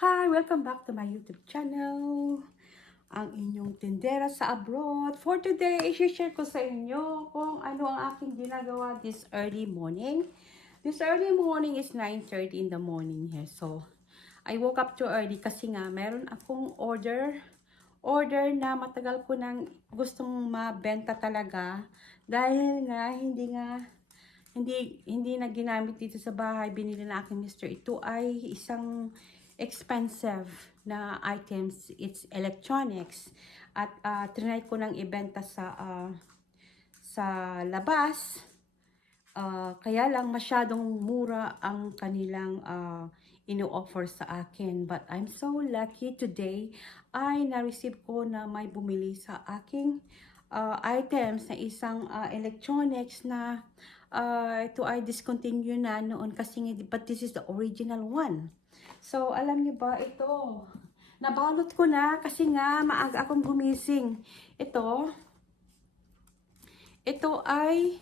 Hi! Welcome back to my YouTube channel. Ang inyong tindera sa abroad. For today, i-share ko sa inyo kung ano ang aking ginagawa this early morning. This early morning is 9:30 in the morning here. So, I woke up too early kasi nga meron akong order na matagal ko nang gustong mabenta talaga dahil nga hindi na ginamit dito sa bahay, binili na aking mister. Ito ay isang expensive na items. It's electronics. At trinay ko nang ibenta sa labas. Kaya lang masyadong mura ang kanilang ino-offer sa akin. But I'm so lucky today ay na-receive ko na may bumili sa aking items na isang electronics na ito ay discontinue na noon kasi but this is the original one. So, alam niyo ba ito? Nabalot ko na kasi nga maaga akong gumising. Ito ay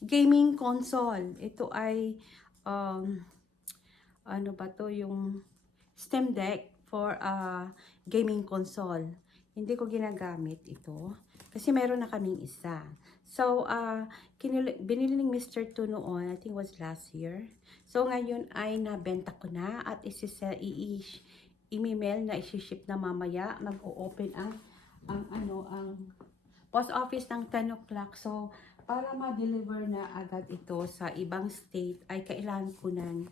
gaming console. Ito ay ano ba to, yung Steam Deck for gaming console. Hindi ko ginagamit ito kasi meron na kaming isa. So, binili ng Mr. To noon, I think was last year. So, ngayon ay nabenta ko na at i-email na isi-ship na mamaya. Mag-o-open ang post office ng 10 o'clock. So, para ma-deliver na agad ito sa ibang state, ay kailangan ko ng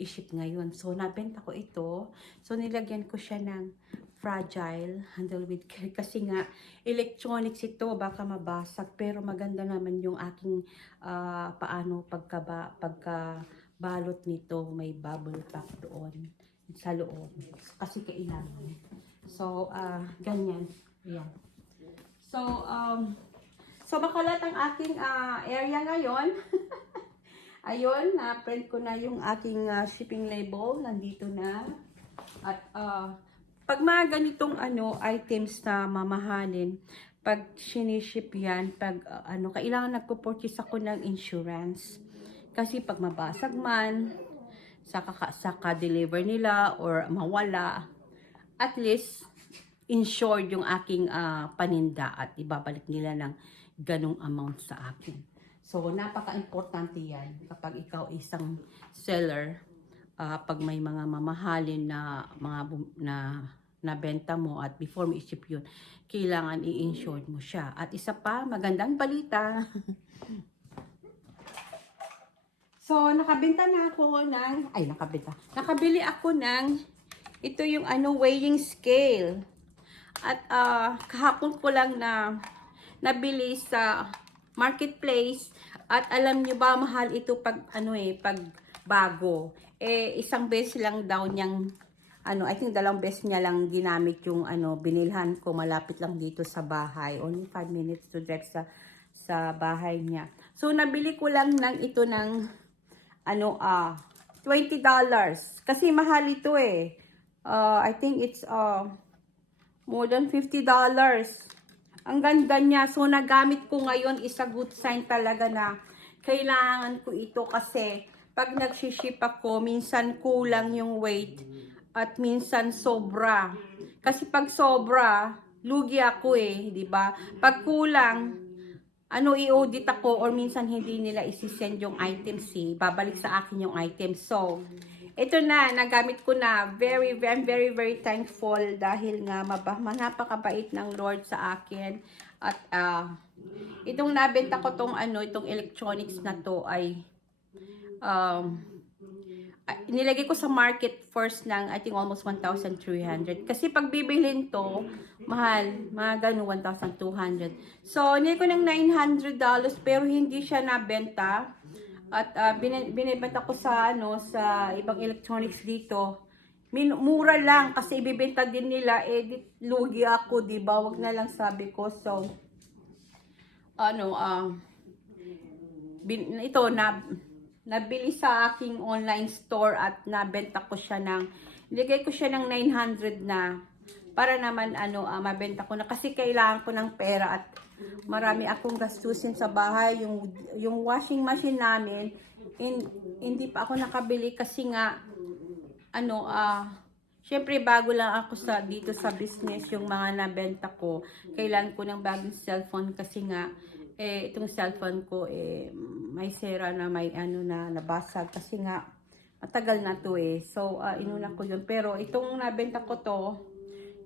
i-ship ngayon. So, nabenta ko ito. So, nilagyan ko siya ng fragile, handle with care. Kasi nga, electronics ito, baka mabasag. Pero maganda naman yung aking pagkabalot nito. May bubble pack doon sa loob. Kasi kailangan. So, ganyan. Ayan. So makalat ang aking area ngayon. Ayun, na-print ko na yung aking shipping label. Nandito na. At pag mga ganitong items na mamahalin, pag siniship yan, kailangan nagpo-purchase ako ng insurance. Kasi pag mabasag man, sa deliver nila or mawala, at least insured yung aking paninda at ibabalik nila ng ganong amount sa akin. So, napaka-importante yan kapag ikaw isang seller. Pag may mga mamahalin na benta mo at before mo i-ship yun, kailangan i-insured mo siya. At isa pa, magandang balita. So, nakabili ako ng, ito yung weighing scale. At kahapon ko lang nabili sa marketplace. At alam nyo ba, mahal ito pag bago. Isang beses lang daw niyang, I think 2 beses niya lang ginamit yung binilhan ko. Malapit lang dito sa bahay. Only 5 minutes to drive sa bahay niya. So, nabili ko lang ito ng, $20. Kasi mahal ito I think it's, more than $50. Ang ganda niya. So, nagamit ko ngayon is a good sign talaga na kailangan ko ito kasi pag nagsiship ako, minsan kulang yung weight at minsan sobra. Kasi pag sobra, lugi ako di ba? Pag kulang, i-audit ako or minsan hindi nila isi-send yung items babalik sa akin yung items. So, ito na, nagamit ko na. Very, very, very, very thankful dahil nga napakabait ng Lord sa akin. At itong nabenta ko itong electronics na to ay nilagay ko sa market first ng I think almost 1,300. Kasi pag bibilhin to, mahal, mga ganun 1,200. So, nilagay ko ng $900 pero hindi siya nabenta. At binibenta ko sa ibang electronics dito. Mura lang kasi ibibenta din nila lugi ako, 'di ba? Wag na lang sabi ko. So nabili sa aking online store at nabenta ko siya nilagay ko siya ng 900 na para naman mabenta ko na kasi kailangan ko ng pera at marami akong gastusin sa bahay. Yung washing machine namin, hindi pa ako nakabili kasi nga ano, syempre bago lang ako dito sa business, yung mga nabenta ko, kailan ko ng bagong cellphone kasi nga, itong cellphone ko, may sira na, may ano na, nabasag kasi nga, matagal na to So, inuna ko yun. Pero itong nabenta ko to,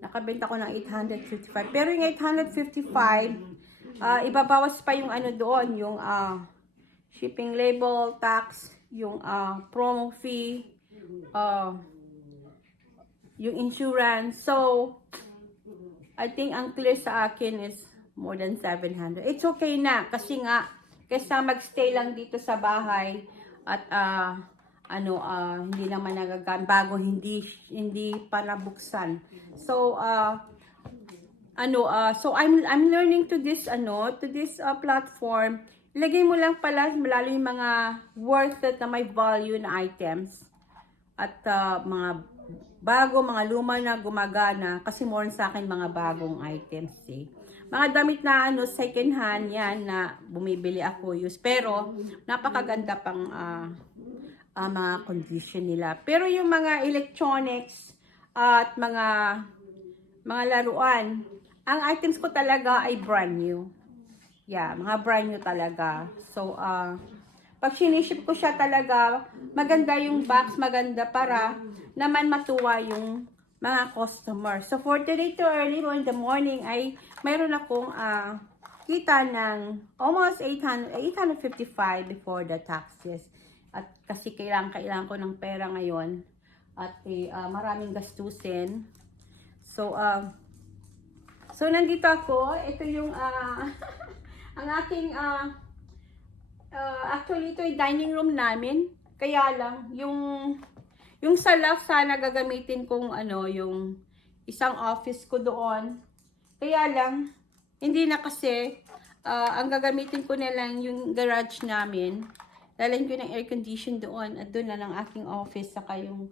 nakabenta ko ng 855. Pero yung 855, ibabawas pa yung ano doon, yung shipping label, tax, yung promo fee, yung insurance. So, I think ang clear sa akin is more than 700. It's okay na kasi nga kaysa magstay lang dito sa bahay at hindi naman nagagamit bago hindi pa nabuksan. So so I'm learning to this platform. Ilagay mo lang pala lalo yung mga worth it na may value na items at mga bago, mga luma na gumagana kasi more sa akin mga bagong items Mga damit na second hand yan na bumibili ako use pero napakaganda pang mga condition nila. Pero yung mga electronics at mga laruan, ang items ko talaga ay brand new. Yeah, mga brand new talaga. So, pag siniship ko siya talaga, maganda yung box, maganda para naman matuwa yung mga customer. So, for today to early in the morning ay mayroon akong kita ng almost 855 before the taxes. At kasi kailangan ko ng pera ngayon at maraming gastusin. So, nandito ako. Ito yung ang aking actually ito ay dining room namin. Kaya lang yung sa left sana gagamitin kong yung isang office ko doon. Kaya lang hindi na kasi ang gagamitin ko na lang yung garage namin. Lalagyan ko ng air condition doon at doon na lang aking office saka yung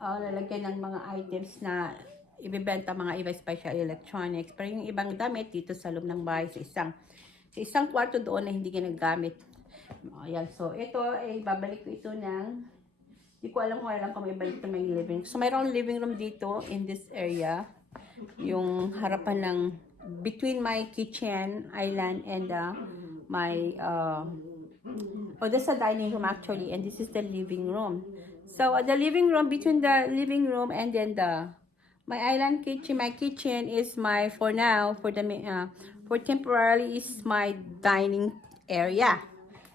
lalagyan ng mga items na ibebenta mga iba special electronics. Pero yung ibang damit dito sa loob ng bahay sa isang kwarto doon na hindi ginagamit. Ayan, so ito ay babalik ko ito hindi ko alam kung may balik ito may living room. So mayroong living room dito in this area. Yung harapan ng between my kitchen island and my that's a dining room actually, and this is the living room. So the living room, between the living room and then my island kitchen, my kitchen is for temporarily is my dining area.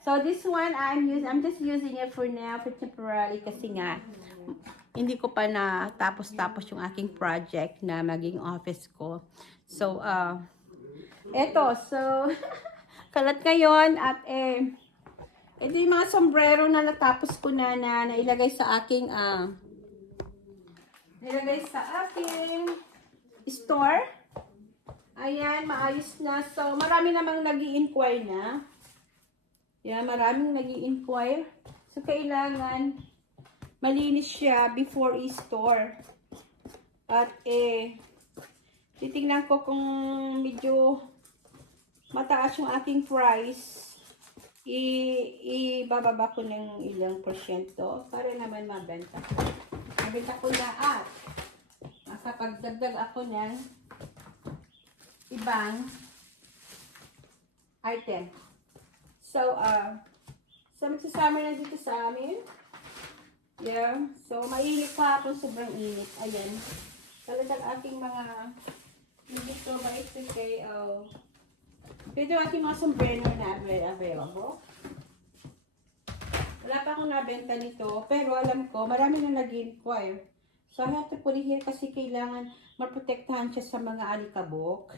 So this one I'm just using it for now for temporarily kasi nga hindi ko pa na tapos yung aking project na maging office ko. So so kalat ngayon at ito yung mga sombrero na natapos ko na nailagay sa aking store. Ayan, maayos na. So, marami namang nag-i-inquire na. Yan, maraming nag-i-inquire. So, kailangan malinis siya before i-store. At titingnan ko kung medyo mataas yung aking price. Ibababa ko ng ilang porsyento para naman mabenta ko. Mabenta ko na at makapagdagdag ako ng ibang item. So, magsasama na dito sa amin. Yeah. So, mainit pa ako. Sobrang init. Ayan. Talagang aking mga dito ba ito kay ito aking mga sombrero na available. Wala pa akong nabenta nito, pero alam ko, marami na nag-inquire. So, I have to put it here kasi kailangan maprotektahan siya sa mga alikabok.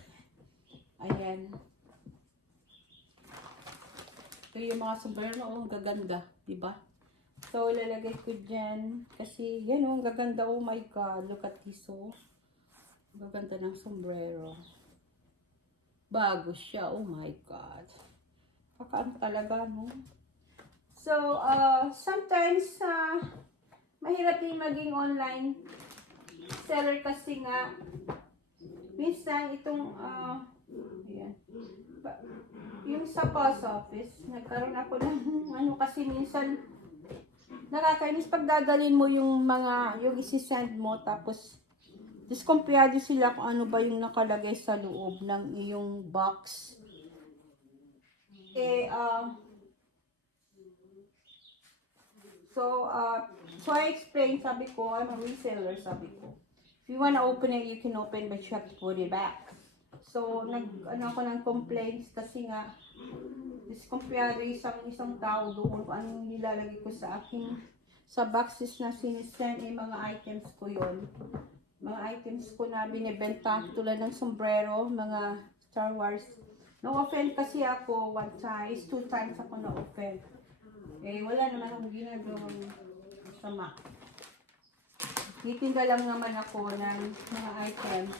Ayan. Ito yung mga sombrero, ang gaganda, diba? So, ilalagay ko dyan. Kasi, yan ang gaganda. Oh my God, look at this, oh. Gaganda ng sombrero. Bago siya. Oh my God. Kakaan talaga, no? So, sometimes, mahirap din maging online seller kasi nga, minsan, itong, ayan, yung sa post office, nagkaroon ako ng, kasi minsan, Nakakainis pag dadalhin mo yung mga, yung isi-send mo, tapos diskumpiyado sila kung ano ba yung nakalagay sa loob ng iyong box. Eh, so I explained, sabi ko, I'm a reseller, sabi ko. If you wanna open it, you can open, but you have to put it back. So, ako ng complaints kasi nga, diskumpiyado isang tao doon kung anong nilalagay ko sa aking, sa boxes na sinisend, mga items ko yon. Mga items ko na binibenta, tulad ng sombrero, mga Star Wars. Na-offend kasi ako one time, 2 times ako na-offend. Eh, wala naman akong ginagawang sama. Titinda lang naman ako ng mga items.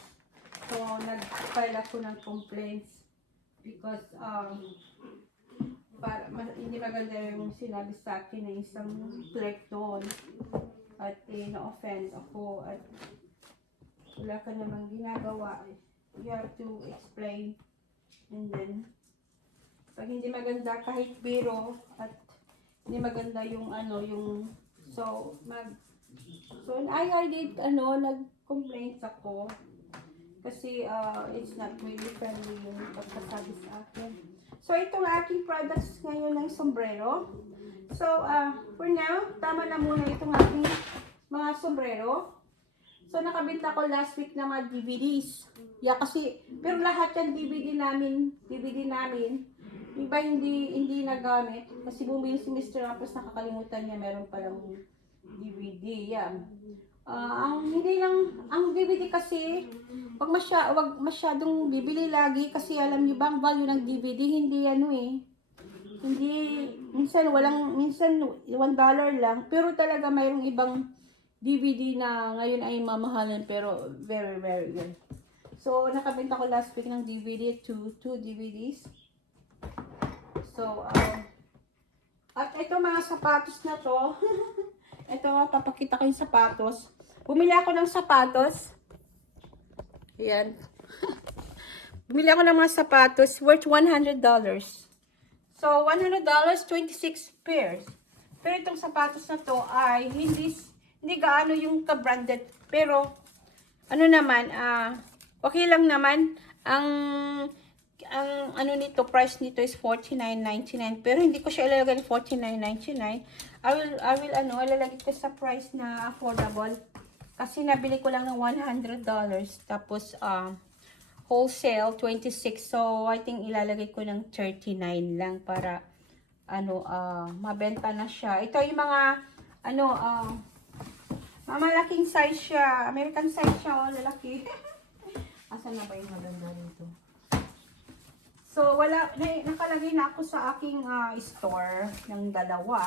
So, nag-file ako ng complaints because hindi maganda yung sinabi sa akin ng isang clerk doon. At na-offend ako at wala ka namang ginagawa. You have to explain. And then, pag hindi maganda kahit biro at hindi maganda yung so I did nag-complaints ako kasi it's not really friendly yung pagkasabi sa akin. So itong aking products ngayon ng sombrero. So for now, tama na muna itong aking mga sombrero. So nakabenta ko last week ng mga DVDs. Yeah, kasi pero lahat yan DVD namin, iba hindi nagamit kasi bumili si Mr. Tapos nakakalimutan niya meron palang DVD. Yeah. Ang DVD kasi wag masyadong bibili lagi kasi alam niyo ba ang value ng DVD hindi minsan $1 lang pero talaga mayroong ibang DVD na ngayon ay mamahalan pero very very good. So nakabenta ko last week ng DVD, two DVDs. So at ito mga sapatos na to. Ito papakita ko yung sapatos. Bumili ako ng sapatos. Ayan. Bumili ako ng mga sapatos worth $100. So, $100, 26 pairs. Pero itong sapatos na to ay hindi gaano yung ka-branded. Pero, okay lang naman. Ang price nito is $49.99. Pero hindi ko siya ilalagay ng $49.99. I will ilalagay ko sa price na affordable. Kasi nabili ko lang ng $100. Tapos, wholesale, 26. So, I think ilalagay ko ng 39 lang para, mabenta na siya. Ito yung mga, malaking size siya. American size siya, lalaki. Asan na ba yung maganda rito? So, nakalagay na ako sa aking store ng dalawa.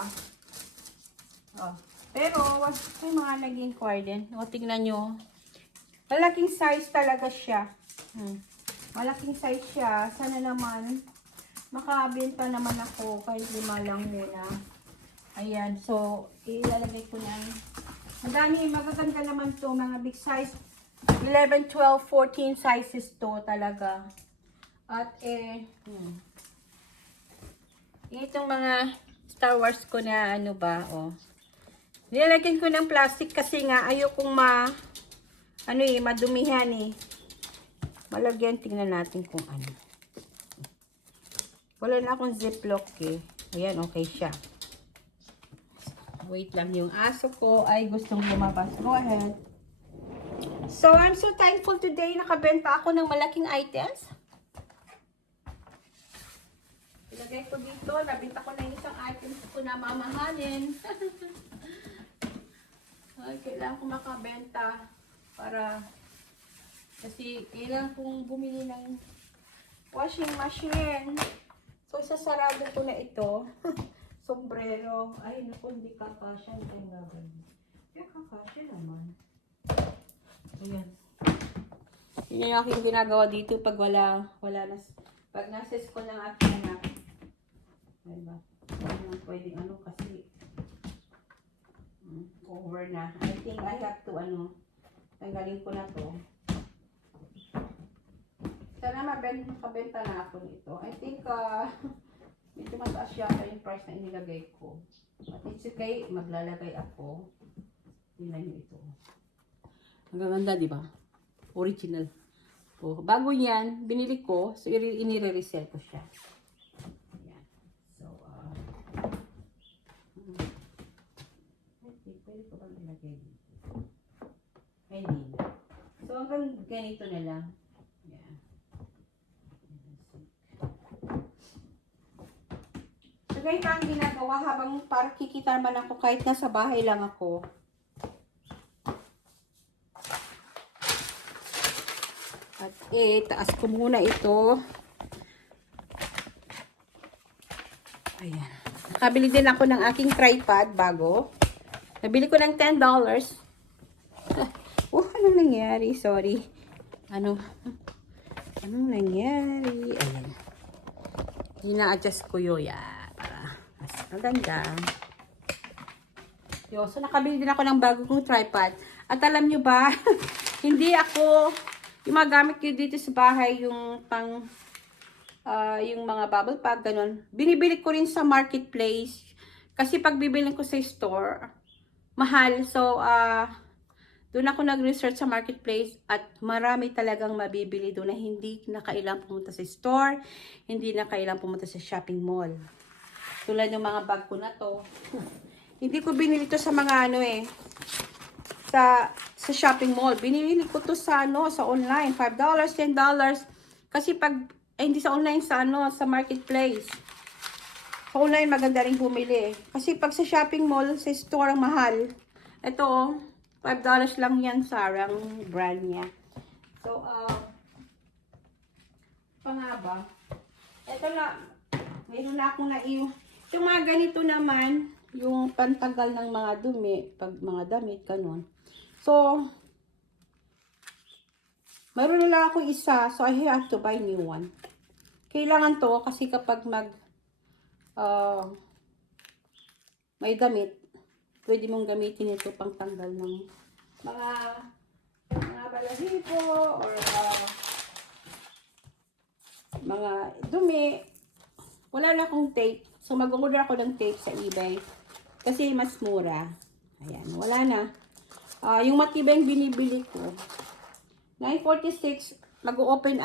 Pero, may mga nag-inquire din. Tingnan nyo. Malaking size talaga siya. Malaking size siya. Sana naman, makabenta naman ako. Kahit 5 lang muna. Ayan. So, ilalagay ko na. Ang dami, magaganda naman to. Mga big size. 11, 12, 14 sizes to talaga. At itong mga Star Wars ko na nilalagyan ko ng plastic kasi nga ayokong madumihan malagyan, tingnan natin kung ano. Wala na akong ziplock ayan, okay siya. Wait lang, yung aso ko ay gustong lumabas. Go ahead. So, I'm so thankful today nakabenta ako ng malaking items. Ilagay ko dito, nabenta ko na yung isang items ko na mamahalin. Ay, kailangan ko makabenta para kasi kailangan kong bumili ng washing machine. So, isasarado ko na ito. Sombrero. Ay, naku, hindi kakasya. Hindi ang gagawin. Kaya kakasya naman. Ayan. Yun yung aking ginagawa dito pag pag nasis ko ng aking anak. Diba? Hindi pwedeng kasi over na. I think I have to tanggalin ko na to. Sana makabenta na ako nito. I think medyo mataas yata yung price na inilagay ko. But it's okay, maglalagay ako. Tingnan nyo ito. Ang ganda, di ba? Original. Oh, bago yan, binili ko, so inire-resell ko siya. Ayan. So, pwede ko bang ilagay dito? Hindi na. So, hanggang ganito na lang. Ayan. So, ganito ang ginagawa habang para kikita man ako kahit nasa bahay lang ako. At taas ko muna ito. Ayan. Nakabili din ako ng aking tripod bago. Nabili ko ng $10. Anong nangyari? Sorry. Anong nangyari? Ayan. Ina-adjust ko yun. Para mas maganda. So, nakabili din ako ng bago kong tripod. At alam nyo ba, hindi ako, yung mga gamit ko dito sa bahay, yung pang, yung mga bubble pad, ganun. Binibili ko rin sa marketplace. Kasi pag bibili ko sa store, mahal. So, doon ako nag-research sa marketplace at marami talagang mabibili doon na hindi na kailangang pumunta sa store, hindi na kailangang pumunta sa shopping mall. Tulad ng mga bag ko na to. Hindi ko binili to sa mga sa shopping mall. Binili ko to sa sa online, $5, $10. Kasi pag hindi sa online, sa marketplace. Sa online maganda rin bumili. Kasi pag sa shopping mall, sa store ang mahal. Ito $5 lang yan, Sarang brand niya. So, pa nga ba? Ito na, mayroon na akong naiyo. Yung mga ganito naman, yung pantanggal ng mga dumi, pag mga damit, ganun. So, mayroon na lang ako isa, so I have to buy new one. Kailangan to kasi kapag may damit, pwede mong gamitin ito pang tanggal ng mga balahibo or mga dumi. Wala na akong tape. So, mag-order ako ng tape sa eBay. Kasi mas mura. Ayan, wala na. Yung matibay binibili ko. 9:46, mag-open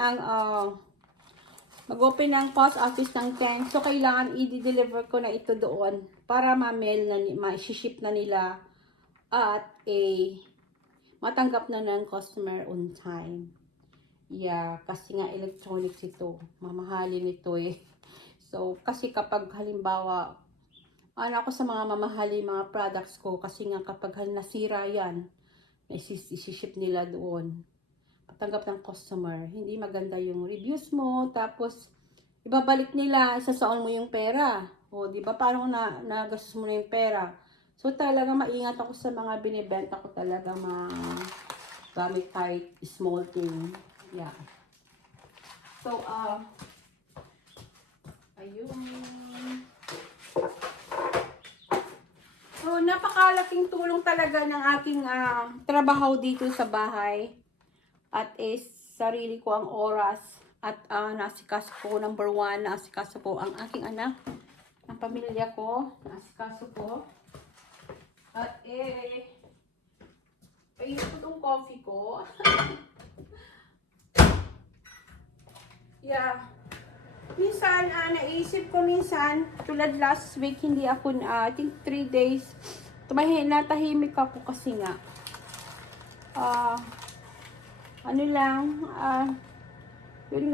ang post office ng 10. So, kailangan i-deliver ko na ito doon para ma-mail na, ma-ship na nila at matanggap na ng customer on time. Yeah, kasi nga electronics ito. Mamahalin ito eh. So, kasi kapag halimbawa, ako sa mga mamahali mga products ko, kasi nga kapag nasira yan, isi-ship nila doon. Patanggap ng customer. Hindi maganda yung reviews mo, tapos ibabalik nila, isasaon mo yung pera. O, di ba parang nagastos mo na yung pera. So, talaga maingat ako sa mga binibenta ko talaga gamit kahit small thing. Yeah. So, ayun. So, napakalaking tulong talaga ng aking trabaho dito sa bahay. At sarili ko ang oras. At nasikaso ko, number 1, nasikaso ko ang aking anak, ang pamilya ko, nasikaso ko. At painit ko itong coffee ko. Yeah. Minsan, naisip ko minsan, tulad last week, hindi ako, I think 3 days, natahimik ako kasi nga, yun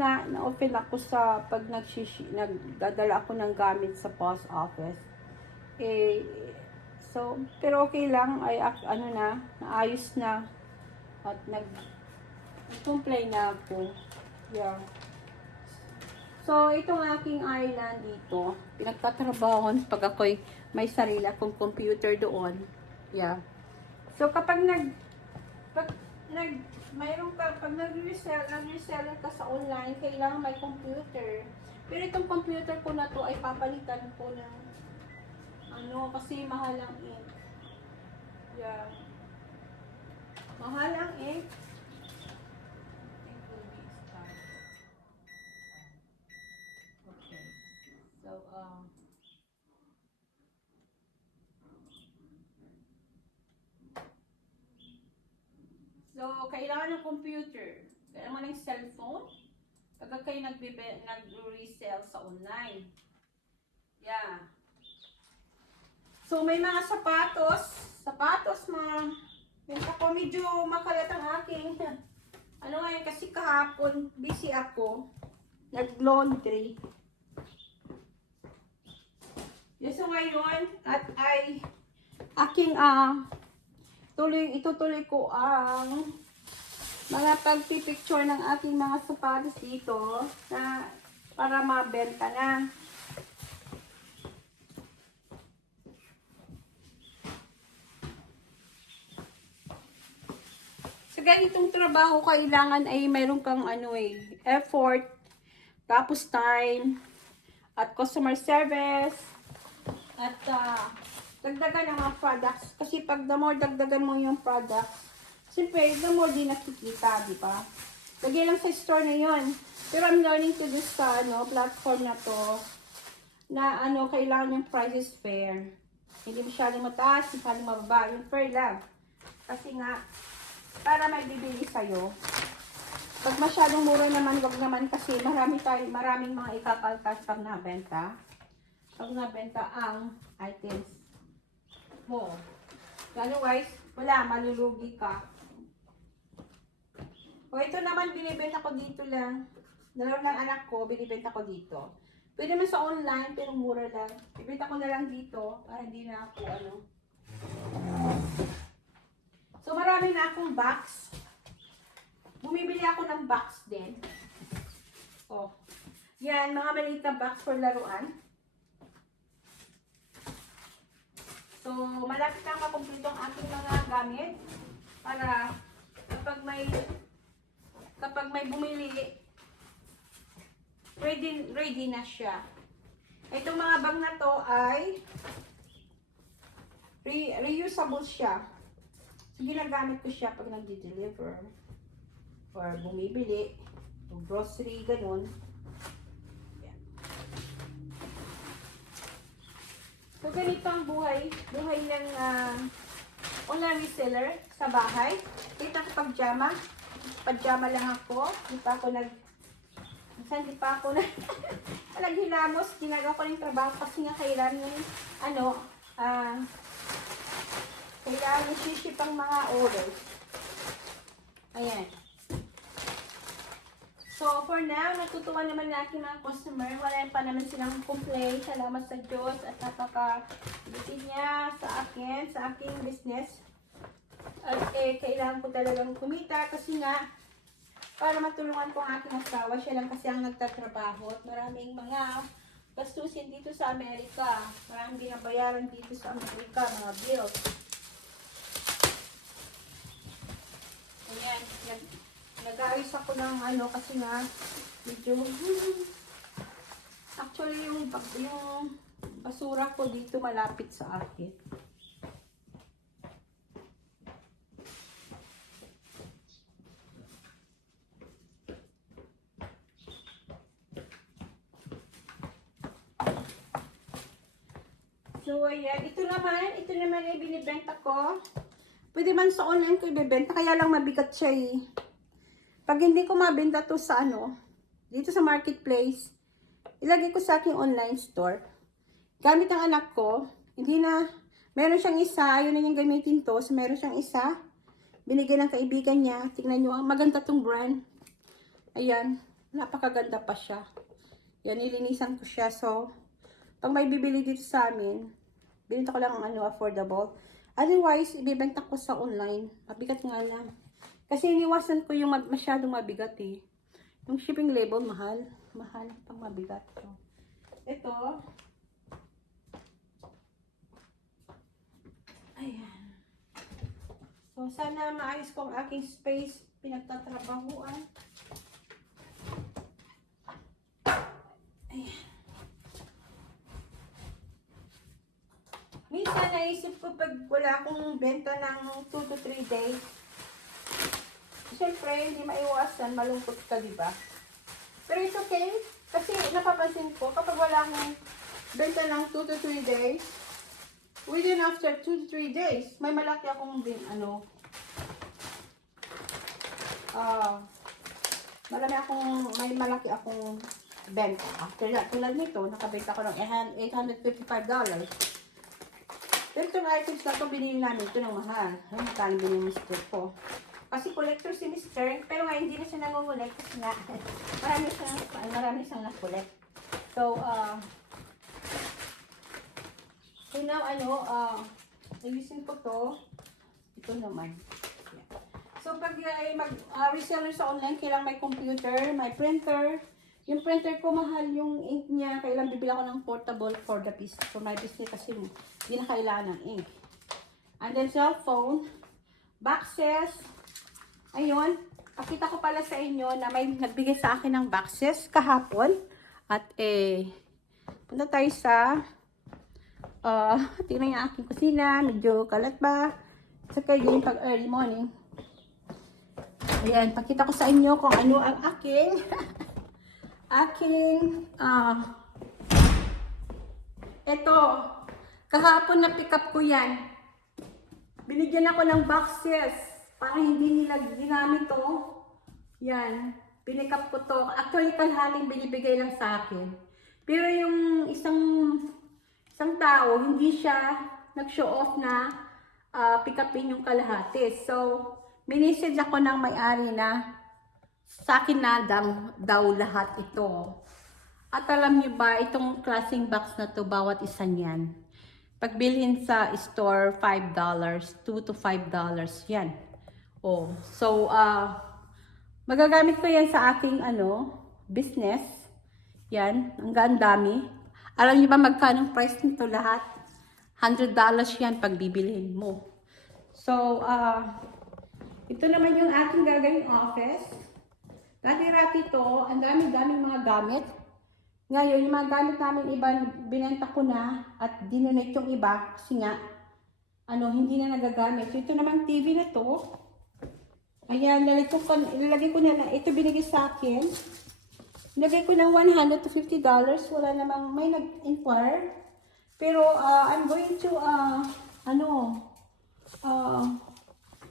nga, na-open ako sa pag nagdadala ako ng gamit sa post office. So, pero okay lang, naayos na, at nag-complain na ako. Yeah. So, itong aking island dito, pinagtatrabahoan pag ako'y may sarili akong computer doon. Yeah. So, kapag pag nag-reseller ka sa online, kailangan may computer. Pero itong computer ko na to ay papalitan ko ng kasi mahal ang ink. Yeah. Mahal ang ink. Okay. So, So, kailangan ng computer. Kailangan mo ng cellphone. Pagka kayo nag-resell sa online. Yeah. So, may mga sapatos. Sapatos, mga... Ako medyo makalat ang aking... Ano ngayon, kasi kahapon, busy ako. Nag-laundry. So, ngayon, at ay... Aking, itutuloy ko ang... mga pagpipicture ng aking mga sapatos dito na para mabenta na. Sa ganitong trabaho, kailangan ay mayroon kang effort, tapos time, at customer service, at dagdagan ng mga products. Kasi pag the more dagdagan mo yung products, siyempre, the more din nakikita, di ba? Lagay lang sa store na yun. Pero I'm learning to this platform na to, na kailangan yung prices fair. Hindi masyadong mataas, masyadong mababa. Yung fair lang. Kasi nga, para may bibili sa'yo. Pag masyadong mura naman, wag naman kasi maraming mga ikakaltas pag nabenta. Pag nabenta ang items mo. Otherwise, wala, malulugi ka. O ito naman, binibenta ko dito lang. Dalawa ng anak ko, binibenta ko dito. Pwede man sa online, pero mura lang. Ibenta ko na lang dito, para hindi na ako, So, marami na akong box. Bumibili ako ng box din. O. Yan, mga maliit na box for laruan. So, malapit na makumpleto ang aking mga gamit. Para, kapag may bumili, ready na siya. Itong mga bag na to ay reusable siya. So, ginagamit ko siya pag nagde-deliver or bumibili o grocery, ganun. Yan. So, ganito ang buhay ng online reseller sa bahay. Kita ko pajama lang ako. Di pa ako naghilamos. Ginagawa ko ng trabaho kasi nga kailangan kailangan i-ship ang mga orders. Ayan. So, for now, natutuwa naman na aking mga customer. Wala pa naman silang complaint. Salamat sa Diyos at napaka-busy niya sa aking business. At kailangan ko talagang kumita kasi nga, para matulungan ko ang aking asawa. Siya lang kasi ang nagtatrabaho. At maraming mga gastusin dito sa Amerika. Maraming binabayaran dito sa Amerika, mga bills. Ayan, nag-aayos ako ng kasi nga, medyo, actually yung basura ko dito malapit sa akin. So, ayan. Ito naman ay binibenta ko. Pwede man sa online ko ibibenta, kaya lang mabigat siya eh. Pag hindi ko mabenta to sa dito sa marketplace, ilagay ko sa aking online store. Gamit ang anak ko, meron siyang isa, yun na yung gamitin to. So, meron siyang isa, binigay ng kaibigan niya. Tingnan nyo, maganda tong brand. Ayan, napakaganda pa siya. Yan, nilinisan ko siya. So, pag may bibili dito sa amin, binenta ko lang ang affordable. Otherwise, ibibenta ko sa online. Mabigat nga lang. Kasi iniwasan ko yung masyadong mabigat eh. Yung shipping label, mahal. Mahal pang mabigat. So, ito. Ayan. So, sana maayos ko ang aking space pinagtatrabahuan. Ayan. Minsan naisip ko pag wala akong benta ng 2 to 3 days. Siyempre, hindi maiwasan, malungkot ka, diba? Pero it's okay. Kasi napapansin ko, kapag wala akong benta ng 2 to 3 days, within after 2 to 3 days, may malaki akong may malaki akong benta. After that, tulad nito, nakabenta ko ng $855. Pero itong items na ito, binili namin ito ng mahal. Ay, magkano binili yung mister ko. Kasi collector si mister, pero ngayon hindi na siya nangungulit kasi nga, marami siyang nakulit. So, now, ayusin ko to. Ito naman. Yeah. So, pag mag-reseller sa online, kailangan may computer, may printer. Yung printer ko, mahal yung ink niya. Kailangan bibili ako ng portable for my business kasi hindi na kailangan ng ink. And then, cellphone, boxes. Ayun. Pakita ko pala sa inyo na may nagbigay sa akin ng boxes kahapon. At punta tayo sa tingnan yung aking kusina. Medyo kalat ba? Saka yun pag early morning. Ayan, pakita ko sa inyo kung ano ang aking eto, kahapon na pick up ko yan. Binigyan ako ng boxes para hindi nila ginamit to. Yan, pinick up ko to. Actually, kalhaling binibigay lang sa akin. Pero yung isang tao, hindi siya nag-show off na pick upin yung kalahati. So, minisage ako ng may-ari na sa akin na daw lahat ito. At alam niyo ba, itong klaseng box na to, bawat isa niyan, pagbilhin sa store, $5, $2 to $5 yan. Oh, so, magagamit ko yan sa aking, business. Yan, ang dami. Alam niyo ba magkano price nito lahat? $100 yan pag bibilhin mo. So, ito naman yung aking gagawing office. Dati-rati to, ang daming mga gamit. Ngayon, yung mga gamit namin iba, binenta ko na at dinonate yung iba kasi nga, hindi na nagagamit. So, ito naman TV na to. Ayan, ilalagay ko na lang. Ito binigay sa akin. Nilagay ko ng $100 to $50. Wala namang may nag-inquire. Pero, I'm going to,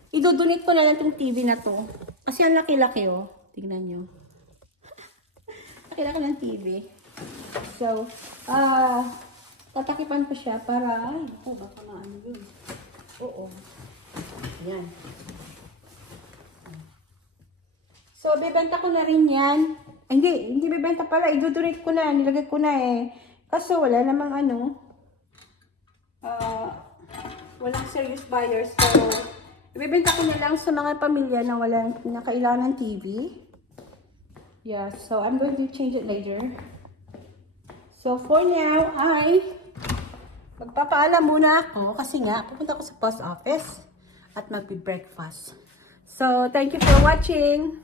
idodonate ko na lang itong TV na to. Kasi ang laki-laki, oh. Tingnan nyo. Laki-laki ng TV. So, tatakipan ko siya para, baka na yun. Oo. Yan. So, bibenta ko na rin yan. Hindi bibenta pala. Idodonate ko na. Nilagay ko na eh. Kaso, wala namang walang serious buyers. So, ibibenta ko na lang sa mga pamilya na walang kailangan ng TV. Yeah, so I'm going to change it later. So for now, magpapaalam muna ako kasi nga, pupunta ako sa post office at magbe-breakfast. So, thank you for watching.